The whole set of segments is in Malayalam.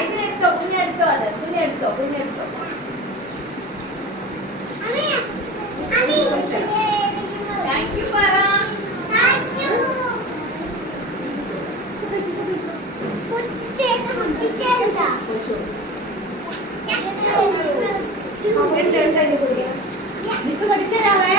ഇതിനെടുത്തോ കുഞ്ഞെടുത്തോ അത് കുഞ്ഞെടുത്തോ താങ്ക് യു പറ മിസ് പഠിച്ചരാവേ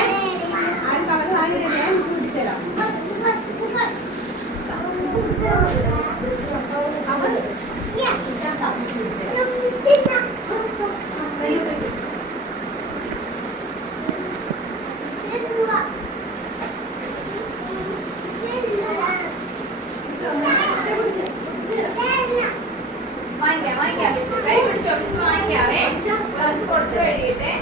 വാങ്ങിക്കാം മിസ് കൈ പിടിച്ചോ മിസ് വാങ്ങിക്കാവേ ക്ലാസ് കൊടുത്തു കഴിയട്ടെ